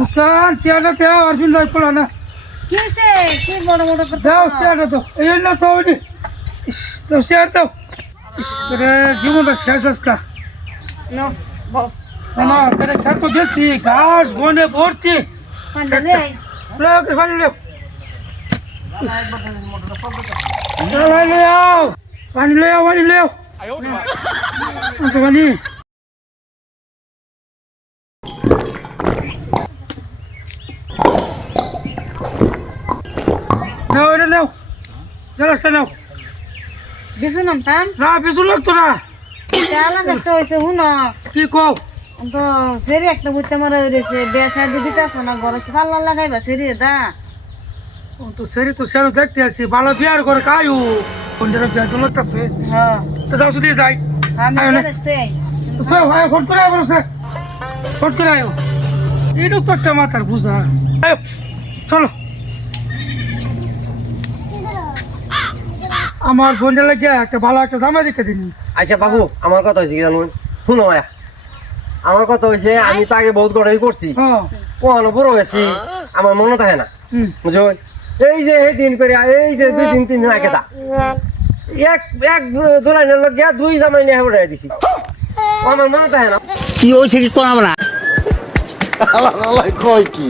মুস্কান চেয়ারটা দেও আর feel like করো না কিসে কি বড় বড় কথা দাও চেয়ারটা দাও এই না তো ওই দাও চেয়ার দাও রে জীবনটা শেষ আজকা নো বল না করে খেত তো গেছি ঘাস বনে ভর্তি পান্ডালে লোক পানি লেও পানি লেও পানি লেও পানি লেও আচ্ছা পানি নাও এটা নাও জলসা নাও বিছু নাম তাম না বেশি লাগতো না তেলা একটা হইছে হুন কি কও তো সেরি একটা বুঝতে মারা হইছে বেশা দিতে আছে না ঘরে কি পাল্লা লাগাইবা সেরি দা ও তো সেরি তো সেরো দেখতে আসি ভালো বিয়ার করে কায়ু কোনটা বিয়া তো লাগতাছে হ্যাঁ তো যাও শুধু যাই আমি আয়ো না। দেখতে তো কই ভাই ফট করে আইবো সে ফট করে আইও এইটা তো একটা মাথার বুঝা আয়ো চলো আমার ফোনটা লাগে একটা ভালো একটা জামা দেখে দিন আচ্ছা বাবু আমার কথা হয়েছে কি জানুন শুনো মায়া আমার কথা হয়েছে আমি তো আগে বহুত গড়াই করছি হ্যাঁ ও অনেক বড় হয়েছি আমার মনে থাকে না হুম বুঝুন এই যে এই দিন করে এই যে 2-3 দিন আগে তা এক এক দোলাইনের লোক গিয়া 2 জামাই নিয়ে উড়াই দিছি আমার মনে থাকে না কি হয়েছে কি কোন আমরা কয় কি